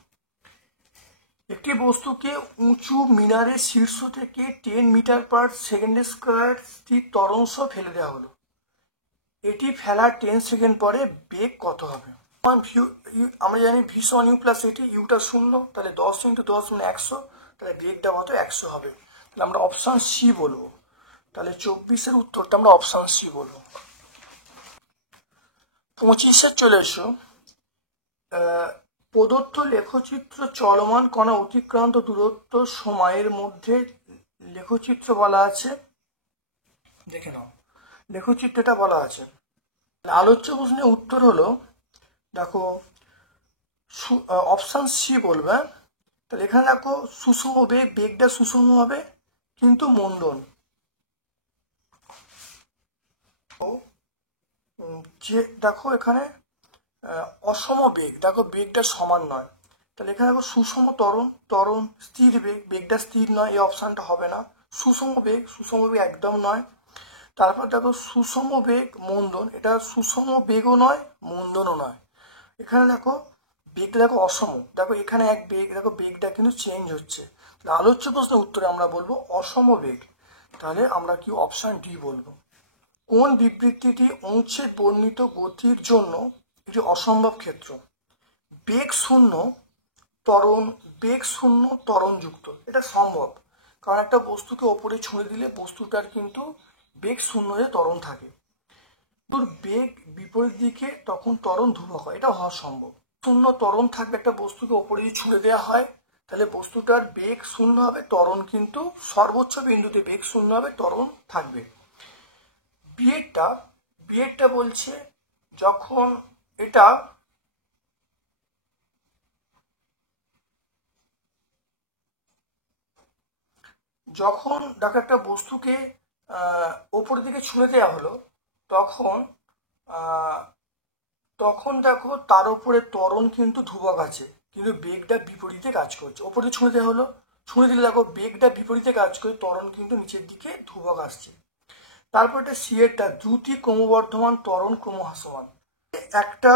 একটি বস্তুকে উঁচু মিনারের শীর্ষ থেকে 10 মিটার পার সেকেন্ড স্কোয়ার স্থির ত্বরণস ফেলে দেওয়া হলো। এটি ফেলার 10 সেকেন্ড পরে বেগ কত হবে? আমরা জানি ভি সমান ইউ প্লাস এটি, ইউটা শূন্য, তাহলে 10 ইন্টু 10 মানে 100, তাহলে বেগটা কত? 100 হবে। তাহলে আমরা অপশন সি বলবো। তাহলে 24-এর উত্তরটা আমরা অপশন সি বলবো। 25-এ চলে এসো। প্রদত্ত লেখচিত্র চলমান কণা অতিক্রান্ত দূরত্ব সময়ের মধ্যে লেখচিত্র বলা আছে। দেখে নাও, লেখচিত্রটা বলা আছে। আলোচ্য প্রশ্নের উত্তর হলো, দেখো অপশন সি বলবে। তাহলে এখানে দেখো সুষম বেগটা সুষম হবে কিন্তু মন্দন। যে দেখো এখানে অসম বেগ, দেখো বেগটা সমান নয়। তাহলে এখানে দেখো সুষম ত্বরণ স্থির বেগটা স্থির নয়, এই অপশানটা হবে না। সুষম বেগ একদম নয়। তারপর দেখো সুষম বেগ মন্দন, এটা সুষম বেগও নয় মন্দনও নয়। এখানে দেখো বেগটা দেখো অসম, দেখো এখানে এক বেগ, দেখো বেগটা কিন্তু চেঞ্জ হচ্ছে। তাহলে আলোচ্য প্রশ্নের উত্তরে আমরা বলবো অসম বেগ। তাহলে আমরা কি অপশান ডি বলবো। কোন বিবৃতিটি অনুচ্ছেদ বর্ণিত গতির জন্য একটি অসম্ভব ক্ষেত্র? বেগ শূন্য ত্বরণযুক্ত। এটা সম্ভব, কারণ একটা বস্তুকে ওপরে ছুঁড়ে দিলে বস্তুটার কিন্তু বেগ শূন্য হয়ে ত্বরণ থাকে। বেগ বিপরীত দিকে তখন ত্বরণ ধ্রুবক হয়, এটা হওয়া সম্ভব। শূন্য ত্বরণ থাকবে, একটা বস্তুকে ওপরে যদি ছুঁড়ে দেওয়া হয় তাহলে বস্তুটার বেগ শূন্য হবে, ত্বরণ কিন্তু সর্বোচ্চ বিন্দুতে বেগ শূন্য হবে, ত্বরণ থাকবে। বিয়েরটা বলছে যখন এটা দেখো একটা বস্তুকে ওপরের দিকে ছুঁড়ে দেওয়া হলো, তখন দেখো তার উপরে ত্বরণ কিন্তু ধ্রুবক আছে, কিন্তু বেগটা বিপরীতে কাজ করছে। ওপরে ছুঁড়ে দেওয়া হলো, ছুঁড়ে দিলে দেখো বেগটা বিপরীতে কাজ করে, ত্বরণ কিন্তু নিচের দিকে ধ্রুবক আসছে। তারপর এটা সিএরটা দ্রুতি ক্রমবর্ধমান ত্বরণ ক্রমহ্রাসমান। একটা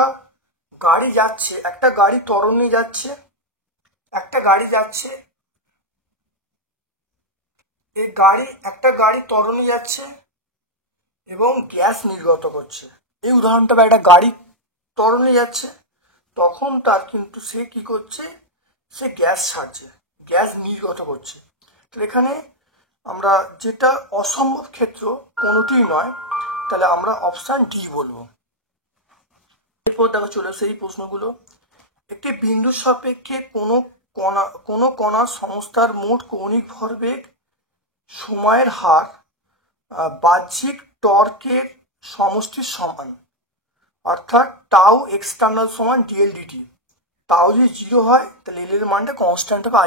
গাড়ি যাচ্ছে, একটা গাড়ি ত্বরণ নিয়ে যাচ্ছে, একটা গাড়ি ত্বরণে যাচ্ছে এবং গ্যাস নির্গত করছে। এই উদাহরণটা, একটা গাড়ি ত্বরণে যাচ্ছে, তখন তার কিন্তু সে কি করছে, সে গ্যাস ছাড়ছে, গ্যাস নির্গত করছে। তো এখানে আমরা যেটা অসম্ভব ক্ষেত্র কোনোটিই নয়, তাহলে আমরা অপশান ডি বলবো। এরপর দেখো চলে সেই প্রশ্নগুলো। একটি বিন্দুর সাপেক্ষে কোনো কণার সংস্থার মোট কৌণিক ভরবেগ সময়ের হার বাহ্যিক টর্কের সমষ্টির সমান, অর্থাৎ টাউ এক্সটার্নাল সমান ডিএল ডিটি। টাউ যদি 0 হয় তাহলে এল এর মানটা কনস্ট্যান্ট হবে,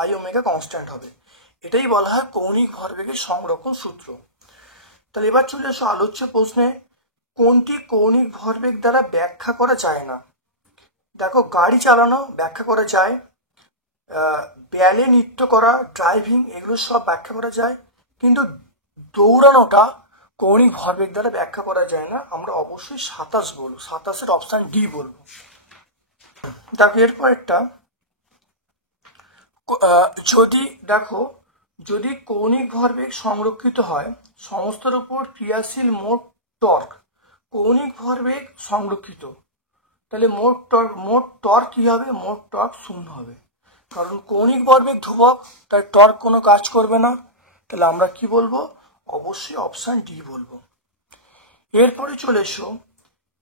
আই ওমেগা কনস্ট্যান্ট হবে। এটাই বলা হয় কৌণিক ভরবেগের সংরক্ষণ সূত্র। তাহলে এবার চলে আসো আলোচ্য প্রশ্নে। কোনটি কৌণিক ভরবেগ দ্বারা ব্যাখ্যা করা যায় না? দেখো, গাড়ি চালানো ব্যাখ্যা করা যায়, ব্যালে নৃত্য করা, ড্রাইভিং, এগুলো সব ব্যাখ্যা করা যায়, কিন্তু দৌড়ানোটা কৌণিক ভরবেগ দ্বারা ব্যাখ্যা করা যায় না। আমরা অবশ্যই 27 বলবো, 27-এর অপশান ডি বলবো। দেখো এরপরেরটা, যদি কৌণিক ভরবেগ সংরক্ষিত হয়, সমস্তার উপর ক্রিয়াশীল মোট টর্ক, কৌণিক ভরবেগ সংরক্ষিত, তাহলে মোট টর্ক কি হবে? মোট টর্ক 0 হবে, কারণ কৌণিক ভরবেগ ধ্রুবক, তাই টর্ক কোনো কাজ করবে না। তাহলে আমরা কি বলবো? অবশ্যই অপশান ডি বলবো। এরপরে চলে এসো,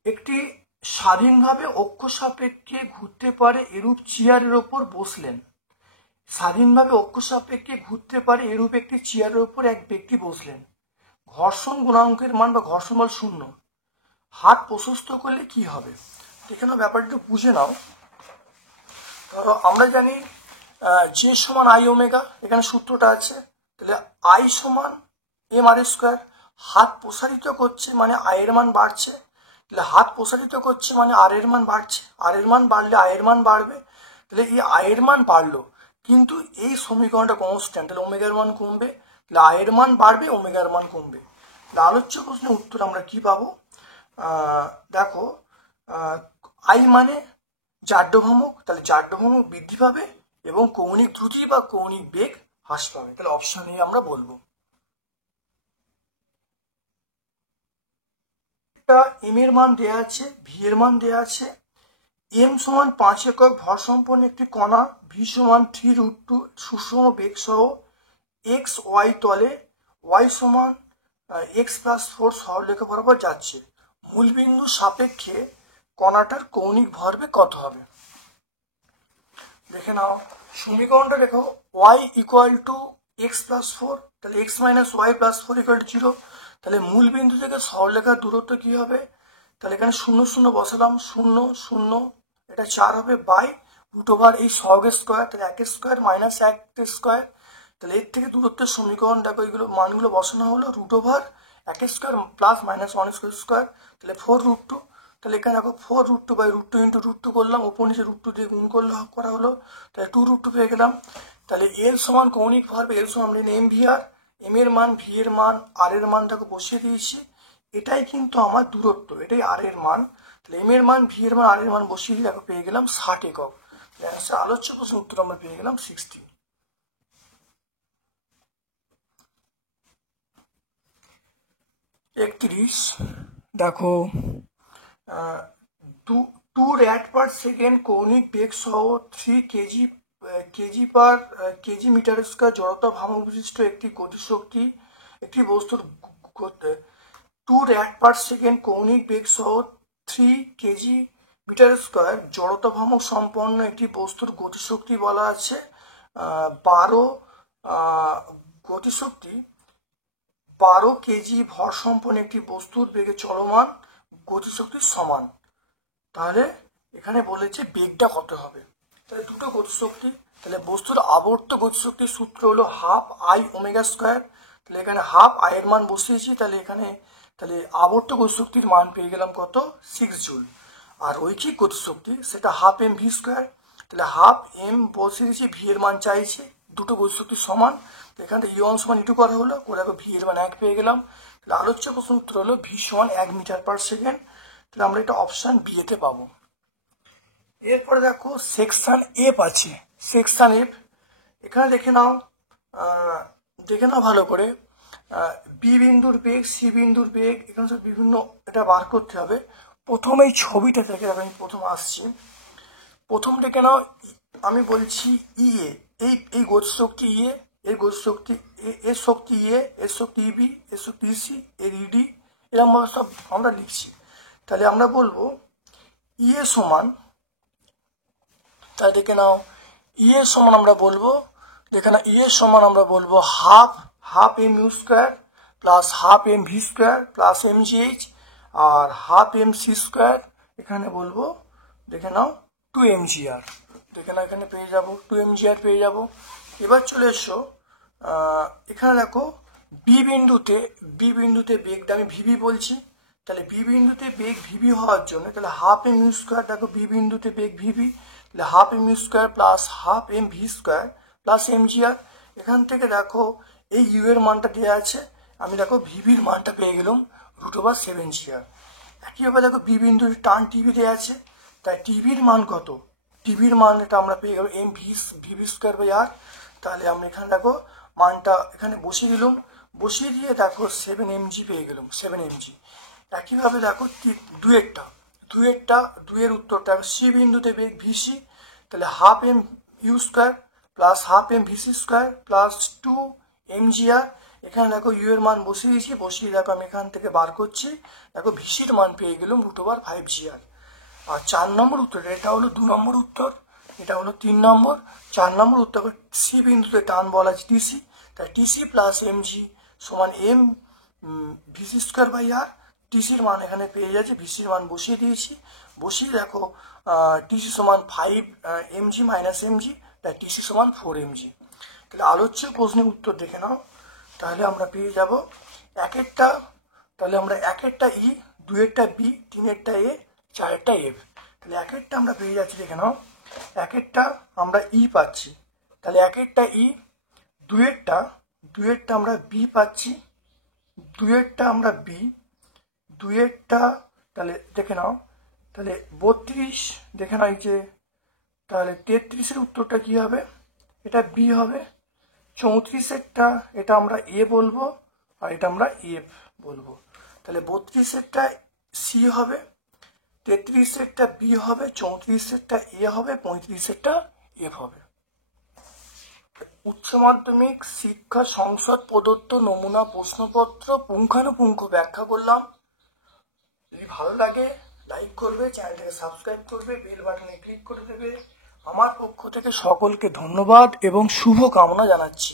একটি স্বাধীনভাবে অক্ষ সাপেক্ষে ঘুরতে পারে এরূপ চেয়ারের ওপর বসলেন। স্বাধীনভাবে অক্ষ সাপেক্ষে ঘুরতে পারে এরূপ একটি চেয়ারের ওপর এক ব্যক্তি বসলেন। ঘর্ষণ গুণাঙ্কের মান বা ঘর্ষণ বল 0। হাত প্রশস্ত করলে কি হবে? এখানে ব্যাপারটা একটু বুঝে নাও। ধরো আমরা জানি যে সমান আই ওমেগা, এখানে সূত্রটা আছে, তাহলে আই সমান এম আর স্কোয়ার। হাত প্রসারিত করছে মানে আই এর মান বাড়ছে, তাহলে হাত প্রসারিত করছে মানে আর এর মান বাড়ছে, আর এর মান বাড়লে আই এর মান বাড়বে, তাহলে এই আই এর মান বাড়লো, কিন্তু এই সমীকরণটা কনস্ট্যান্ট, তাহলে ওমেগার মান কমবে, তাহলে আই এর মান বাড়বে, ওমেগার মান কমবে। তাহলে আলোচ্য প্রশ্নের উত্তর আমরা কি পাবো? দেখো, আই মানে জাড্যভ্রামক, তাহলে জাড্যভ্রামক বৃদ্ধি পাবে এবং কৌণিক দ্রুতি বা কৌণিক বেগ হ্রাস পাবে। তাহলে অপশন এ আমরা বলবো। এম এর মান দেওয়া আছে, ভি এর মান দেওয়া আছে। এম সমান 5 একক ভর সম্পন্ন একটি কণা, ভি সমান 3√2 সুষম বেগ সহ এক্স ওয়াই তলে, ওয়াই সমান x+4 সরলরেখা বরাবর যাচ্ছে। মূলবিন্দু সাপেক্ষে কণাটার কৌণিক ভরবেগ কত হবে? দেখে নাও, সমীকরণটা দেখো, y = x+4, তাহলে x - y+4 = 0। তাহলে মূলবিন্দু থেকে সরলরেখার দূরত্ব কি হবে? তাহলে এখানে 0 0 বসালাম, 0 0, এটা 4 হবে, বাই √, এই সহগের স্কোয়ার, তাহলে 1 স্কোয়ার মাইনাস 1 স্কোয়ার। তাহলে এর থেকে দূরত্বের সমীকরণ দেখো, এগুলো মানগুলো বসানো হলো, √, 1 স্কোয়ার প্লাস মাইনাস 1 স্কোয়ার, তাহলে 4√2। তাহলে এখানে দেখো 4√2/√2 × √2 করলাম, ওপর নিচে √2 দিয়ে গুণ করলে করা হলো, তাহলে 2√2 পেয়ে গেলাম। তাহলে এল সমান কৌণিক ভরবেগ, এল সমান আমরা এম ভি আর, এম এর মান, ভি এর মান, আর এর মানটাকে বসিয়ে দিয়েছি, এটাই কিন্তু আমার দূরত্ব, এটাই আর এর মান। তাহলে এম এর মান, ভি এর মান, আর এর মান বসিয়ে দিয়ে দেখো পেয়ে গেলাম 60 একক। আলোচ্য প্রশ্নের উত্তর আমরা পেয়ে গেলাম 60। 31 দেখো, 2 rad/সেকেন্ড কৌণিক বেগ সহ 3 কেজি মিটার স্কয়ার জড়তা ভ্রামক বিশিষ্ট একটি গতিশক্তি, একটি বস্তুর 2 rad/সেকেন্ড কৌণিক বেগ সহ 3 কেজি মিটার স্কয়ার জড়তা ভ্রামক সম্পন্ন একটি বস্তুর গতিশক্তি বলা আছে 12 গতিশক্তি 12 কেজি ভর সম্পন্ন একটি বস্তুর বেগে চলমান গতিশক্তির সমান। তাহলে এখানে বলেছে বেগটা কত হবে? তাহলে দুটো গতিশক্তি, তাহলে বস্তুর আবর্ত গতিশক্তির সূত্র হলো হাফ আই ওমেগা স্কোয়ার। তাহলে এখানে হাফ আই এর মান বসিয়েছি, তাহলে এখানে আবর্ত গতিশক্তির মান পেয়ে গেলাম কত? 6 জুল। আর রৈখিক গতিশক্তি সেটা হাফ এম ভি স্কোয়ার, তাহলে হাফ এম বসিয়েছি, ভি এর মান চাইছি, দুটো গতিশক্তির সমান, এখানে E1 সমান E2 করা হলো, করে ভি এর মান 1 পেয়ে গেলাম। তাহলে আলোচ্য প্রশ্ন উত্তর হলো ভি সমান 1 মিটার/সেকেন্ড। তাহলে আমরা এটা অপশন বি এতে পাবো। এরপরে দেখো সেকশন এফ আছে, সেকশন এফ এখানে দেখে নাও ভালো করে। বি বিন্দুর বেগ, সি বিন্দুর বেগ, এখানে সব বিভিন্ন এটা বার করতে হবে। প্রথম এই ছবিটা থেকে আমি প্রথম আসছি, প্রথম দেখে নাও, আমি বলছি ইএ, এই গতিশক্তি ইএ, এর গতিশক্তি এর শক্তি ইএ, এর শক্তি ইবি, এর শক্তি ইসি, এর ইডি, এরকম ভাবে সব আমরা লিখছি। তাহলে আমরা বলবো ইএ সমান, তাই দেখে নাও ইএ সমান আমরা বলবো, দেখে না ইএ সমান আমরা বলবো half M U square plus half M V square plus M G H, আর হাফ এম সি স্কোয়ার, এখানে বলবো দেখে নাও 2 mgr, দেখে নাও এখানে পেয়ে যাবো 2 mgr পেয়ে যাবো। এবার চলে এসো, এখানে দেখো বি বিন্দুতে বেগটা আমি ভিবি বলছি, তাহলে বি বিন্দুতে বেগ ভিভি হওয়ার জন্য তাহলে হাফ এম ইউ স্কোয়ার, দেখো বি বিন্দুতে বেগ ভিভি, তাহলে half M U square plus half M V square plus M G R. এখান থেকে দেখো এই ইউ এর মানটা দেওয়া আছে, আমি দেখো ভিভির মানটা পেয়ে গেলাম √7 জি আর। একইভাবে দেখো বি বিন্দুর টান টিভি দেওয়া আছে, তাই টিভির মান কত, টিভির মান এটা আমরা পেয়ে গেলাম এম ভিভি স্কোয়ার বাই আর। তাহলে আমরা এখানে দেখো মানটা এখানে বসিয়ে দিলাম, বসিয়ে দিয়ে দেখো 7 mg পেয়ে গেলাম, 7 mg। একইভাবে দেখো দুয়ের উত্তরটা সি বিন্দুতে বেগ ভিসি, তাহলে half M U square plus half M V C square plus 2 mg R. এখানে দেখো ইউ এর মান বসিয়ে দিয়েছি, বসিয়ে দেখো আমি এখান থেকে বার করছি, দেখো ভিসির মান পেয়ে গেলাম √5 জি আর। আর 4 নম্বর উত্তর, এটা হলো 2 নম্বর উত্তর, এটা হলো 3 নম্বর। 4 নম্বর উত্তর সি বিন্দুতে টান বলা আছে টিসি, তাই টিসি প্লাস এমজি সমান এম ভিসি স্কোয়ার বাই আর। টিসির মান এখানে পেয়ে যাচ্ছে, ভিসির মান বসিয়ে দিয়েছি, বসিয়ে দেখো টিসি সমান 5 mg মাইনাস এমজি, তাই টিসি সমান 4 mg। তাহলে আলোচ্য প্রশ্নের উত্তর দেখে নাও, তাহলে আমরা পেয়ে যাব একেরটা, তাহলে আমরা একেরটা ই, দুয়েরটা বি, তিনেরটা এ, চারেরটা এফ। তাহলে একেরটা আমরা পেয়ে যাচ্ছি দেখে নাও, একেরটা আমরা ই পাচ্ছি, তাহলে একেরটা ই, দুয়েরটা আমরা বি পাচ্ছি, দুয়েরটা আমরা বি, দুয়েরটা তাহলে দেখে নাও, তাহলে 32 দেখে নাও এই যে, তাহলে 33-এর উত্তরটা কি হবে, এটা বি হবে। 34-এরটা এটা আমরা এ বলবো, আর এটা আমরা এফ বলবো। তাহলে 32-এরটা সি হবে, 33-এরটা বি হবে, 34-এরটা এ হবে, 35-এরটা এফ হবে। উচ্চ মাধ্যমিক শিক্ষা সংসদ প্রদত্ত নমুনা প্রশ্নপত্র পুঙ্খানুপুঙ্খ ব্যাখ্যা করলাম। যদি ভালো লাগে লাইক করবে, চ্যানেলটাকে সাবস্ক্রাইব করবে, বেল বাটনে ক্লিক করে দেবে। আমার পক্ষ থেকে সকলকে ধন্যবাদ এবং শুভ কামনা জানাচ্ছি।